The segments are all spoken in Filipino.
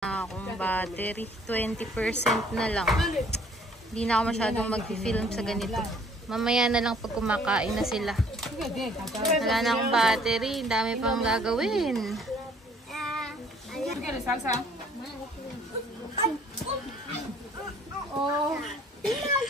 Akong battery, 20% na lang. Hindi na ako masyadong mag-film sa ganito. Mamaya na lang pag kumakain na sila. Wala na akong battery, dami pang gagawin.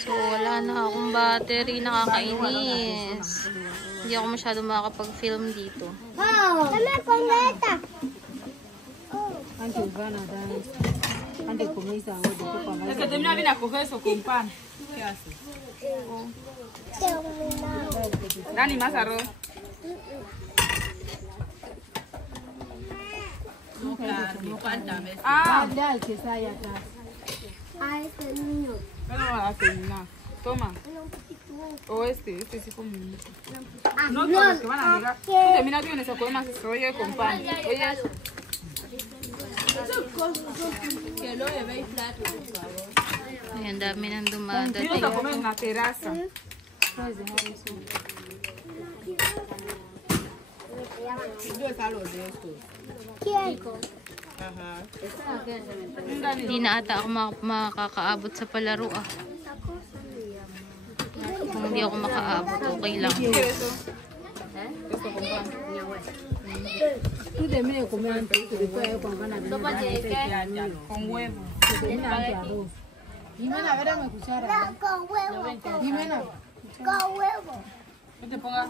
So wala na akong battery, nakakainis. Hindi ako masyadong makakapag-film dito. Es que termina bien a coger eso con pan. ¿Qué hace? Dani, más arroz. Ah, pero no va a hacer nada. Toma. O este sí con mucho. No todos los que van a llegar. Tú termina bien eso, podemos hacer rollo con pan. Oye, Ayan, dami nang dumadating. vamos a comer en la terraza. Yo salgo de esto. Ajá. Hindi na ata ako makakaabot sa palaro ah. Kung hindi ako makaabot, okay lang. ¿Quieres eso? Esto con pan. Tú terminas de comer antes y después con ganas de Con huevo. arroz. Jimena, a ver, me cuchara. Con huevo. Jimena, Con huevo. Que te ponga.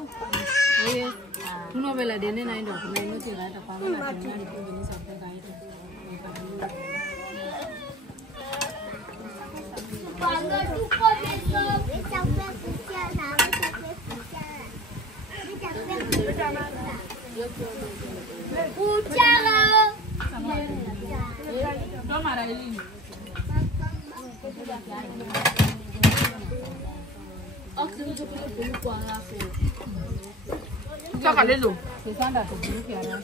oye, tú no ves la de nena y no comer, no te vas a tapar la de nena y tú vienes a pegar ahí. Cuando tú comes esa fue cuchara, esa fue cuchara. Esa fue cuchara. Toma, Raelín. Sácale eso. Se sanda tu cuchara.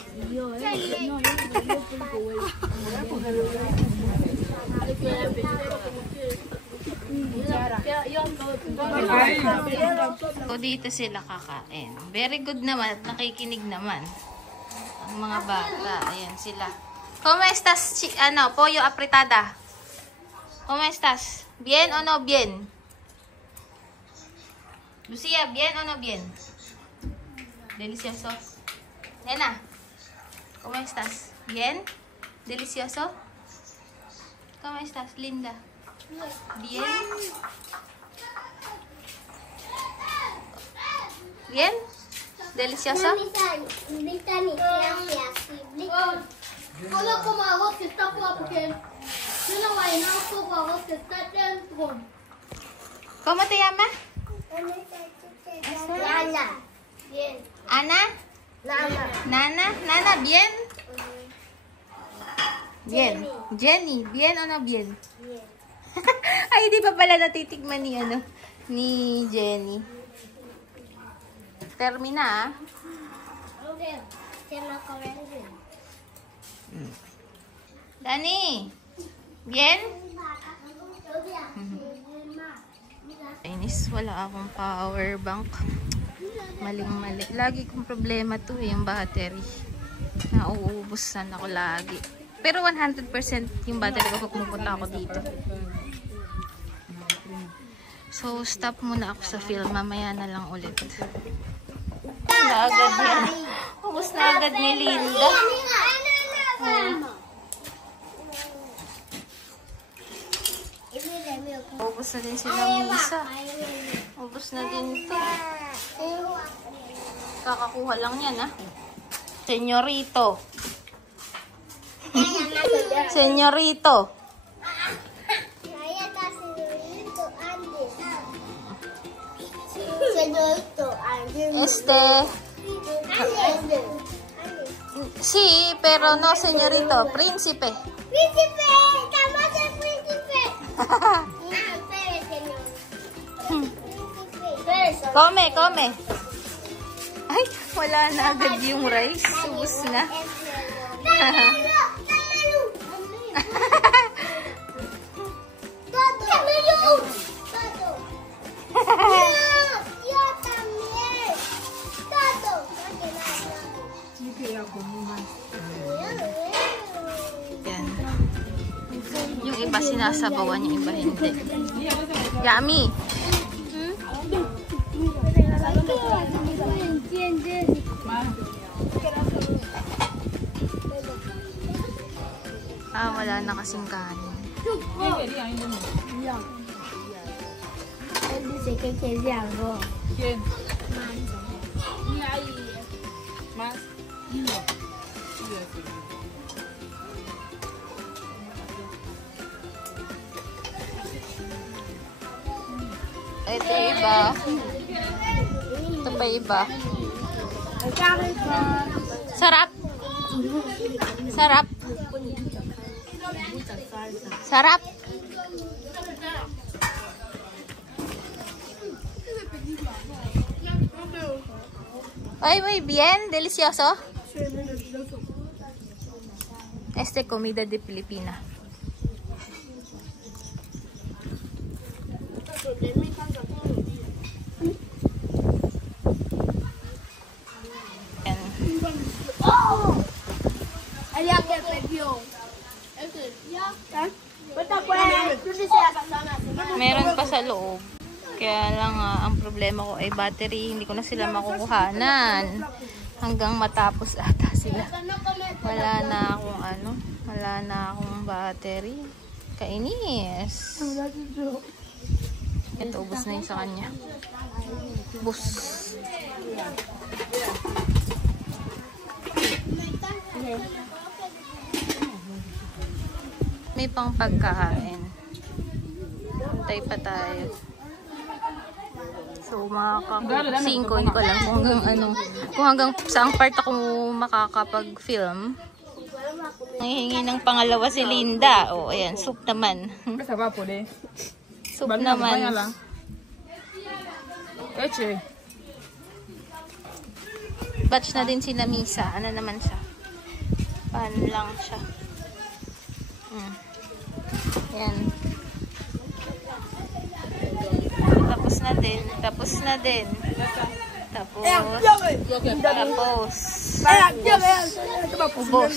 So dito sila kakain. Very good naman at nakikinig naman. Ang mga bata. Ayan sila. ¿Cómo estás, pollo apretada? ¿Cómo estás? ¿Bien o no bien? Lucia, ¿bien o no bien? Delicioso. Nena, ¿cómo estás? ¿Bien? ¿Delicioso? ¿Cómo estás, linda? ¿Bien? ¿Bien? ¿Delicioso? Solo como arroz que está fuera porque yo no voy a llenar como arroz que está dentro. ¿Cómo te llamas? Lala. Bien. Ana? Lala. Nana? Nana, ¿bien? Bien. Jenny, ¿bien o no bien? Bien. Ay, di pa pala natitikman ni, ni Jenny. Termina, ah. Okay. Se lo comen bien. Dani, ¿bien? Inis, wala akong power bank. Maling-mali. Lagi kong problema to yung battery. Nauubusan ako lagi. Pero 100% yung battery ko pag pumunta ako dito. So, stop muna ako sa film. Mamaya na lang ulit. Na agad yan. Ubus na agad ni Linda. Ubus na din sila Misa. Ubus na din ito. Kakakuha lang yan, ha? Senyorito. Senyorito. Sí, pero no señorito, príncipe. ¡Príncipe! ¡Estamos el príncipe! Espere, señor. Príncipe. Come, come. Ay, wala na agad yung rice. Ubus na. ¡Dálelo! ¡Todo! ¡Dálelo! ¡Todo! ¡Yo también! ¡Todo! Sí, que ya comí más. Yan. iba sinasabawan, yung iba hindi. Yummy! Wala na kasing kanin. Dice que quería algo. ¿Quién? ¿Más? No. Ito iba. Ito pa iba. Sarap! Sarap! Sarap! Ay, muy bien. Delicioso. Comida de Pilipina. Yan. Allá que perdió. Meron pa sa loob. Kaya lang ang problema ko ay battery. Hindi ko na sila makukuhanan. Hanggang matapos ata sila. Wala na akong battery. Kainis. Ito, ubos na yun sa kanya. Bus. May pang pagkain. Antay pa tayo. So, makaka-5, hindi ko alam kung hanggang saang part ako makakapag-film. Nangihingi ng pangalawa si Linda. O, ayan, soup naman. Soup naman. Batch na din si Namisa. Ano naman siya? Pan lang siya. Ayan. Tapos na din. Tapos. Ubos. Diba? Ubos.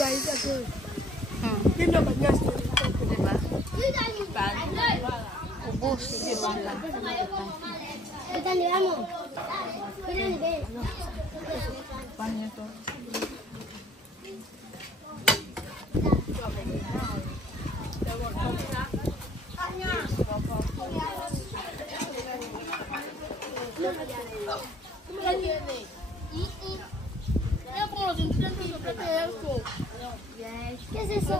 ¿Qué es eso?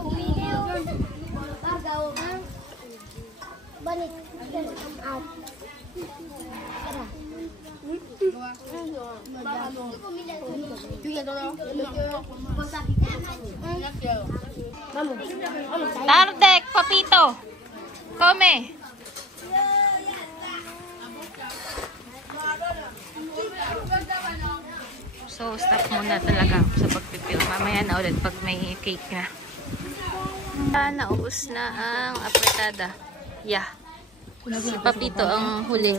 Tardek, papito. Come. So, stop muna talaga ako sa pagpipil. Mamaya na ulit pag may cake na. Naubos na ang apretada. Yeah. Si Papito ang huli.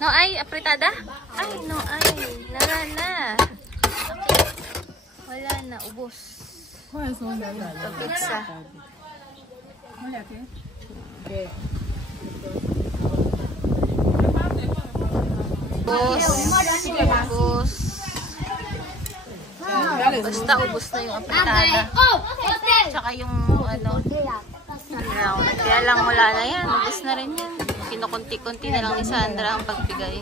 No ay, apretada? Ay, no ay. Wala na. Wala na, ubos. Ito, pizza. Ubos. Ubos. Basta ubos na yung apretada. Tsaka yung round. Kaya lang wala na yan. Ubos na rin yan. Kinukunti-kunti na lang ni Sandra ang pagbigay.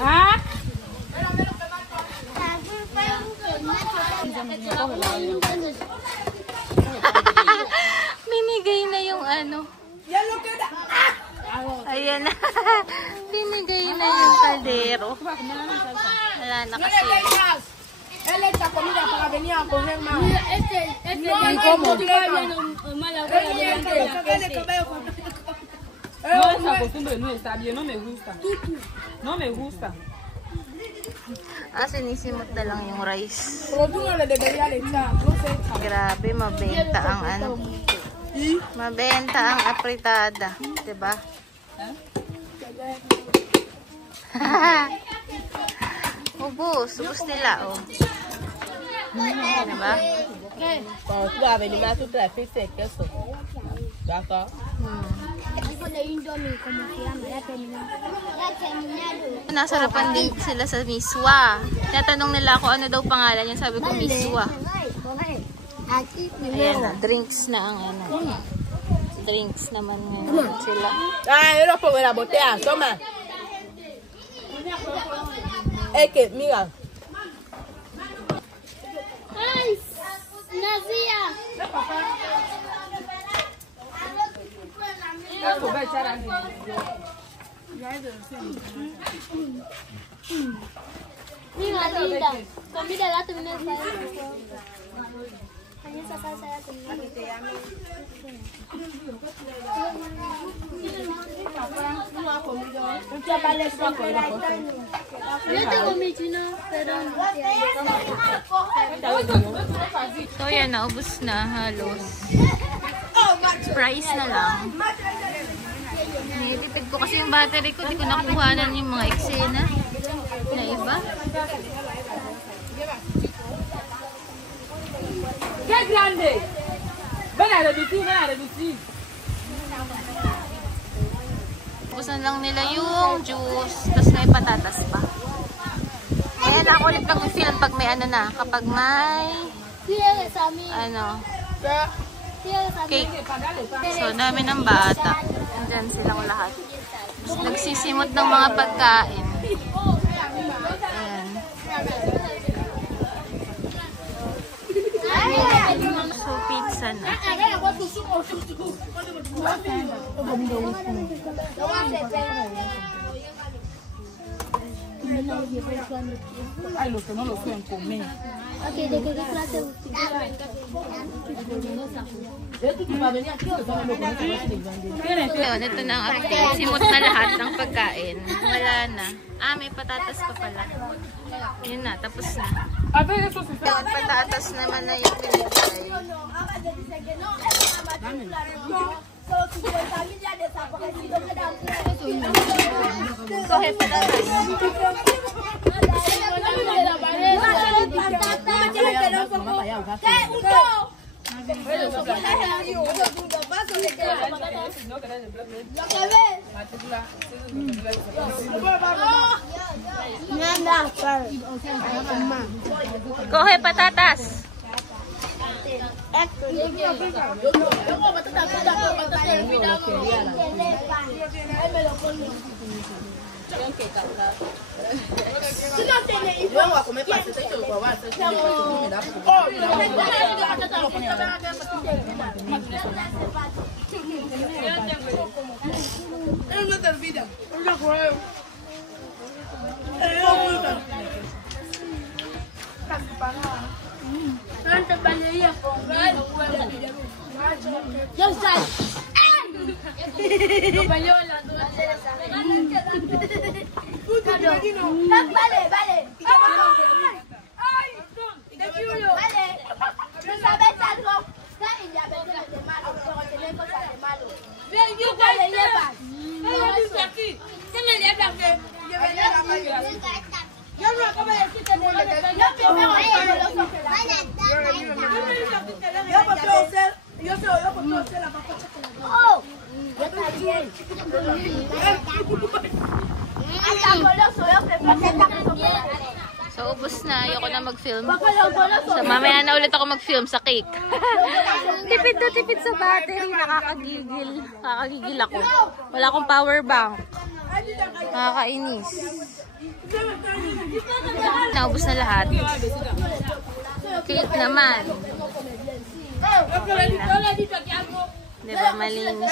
Ha? Binigay na yung ayan na. Binigay na yung kaldero. Wala na kasi. Él echa comida para venir a coger más. No, esa costumbre no está bien, no me gusta. No me gusta. Sinisimot na lang yung rice. Pero tú no le deberías echar, no se echa. Grabe, mabenta ang mabenta ang apretada. Diba? Ubus nila, oh. Diba? Quand tu vas venir mettre toute la fille, c'est que ça. D'accord? Nasarapan din sila sa miswa. Tatanong nila ako ano daw pangalan yan. Sabi ko miswa. Ayan na, drinks na ang ano. Drinks naman ngayon sila. Ah, yo no pongo la botella, toma. Es que, mira. Ay, Nazia. Mira, linda. Comida la terminé de hacer. Esa salsa ya terminé. Yo tengo mi chino, pero no So yan, naubos na halos. Price na lang. Nitipid ko kasi yung battery ko. Di ko nakuhanan yung mga eksena na iba. ¡Qué grande! Ven a reducir, ven a reducir. Ubusan lang nila yung juice. Tapos may patatas pa. Ayan, ako ulit mag-film pag may ano na. Kapag may ano, cake. So, dami ng bata. Andyan silang lahat. Nagsisimot ng mga pagkain. Ayan. So, pizza na. Ay, los que no lo pueden comer. Okay, ¿de qué clase Ayun, ito na ang update. Simot na lahat ng pagkain. Wala na. Ah, may patatas pa pala. Yun na, tapos na. A ver, eso se Yung patatas naman na yung binigay. Kohe patatas. Kohe patatas. Vamos a comer pastel, que lo voy a hacer. No te olvides. Yo soy. Vale, vale. Vale. ¿No sabes algo? Dale, ya ves de malo, pero tener cosas de malo. ¿Tú qué le llevas? ¿Qué me llevas? Yo no acabo de decir que no le llevas. Yo primero los ojos. Yo puedo hacer la papacha con la mano. Oh, está bien. Hasta goloso, yo prefiero. So, ubos na. Ayoko na mag-film. So, mamaya na ulit ako mag-film sa cake. Tipid na tipid sa battery. Nakakagigil. Nakakagigil ako. Wala akong power bank. Nakakainis. Naubos na lahat. Cake naman. Okay na. Diba, malinis na.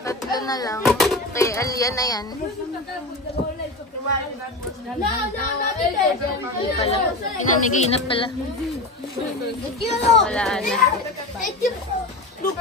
Tatlo na lang. Okay, Alia na yan. Hindi pala. Pinamigay na pala. Wala na. Look,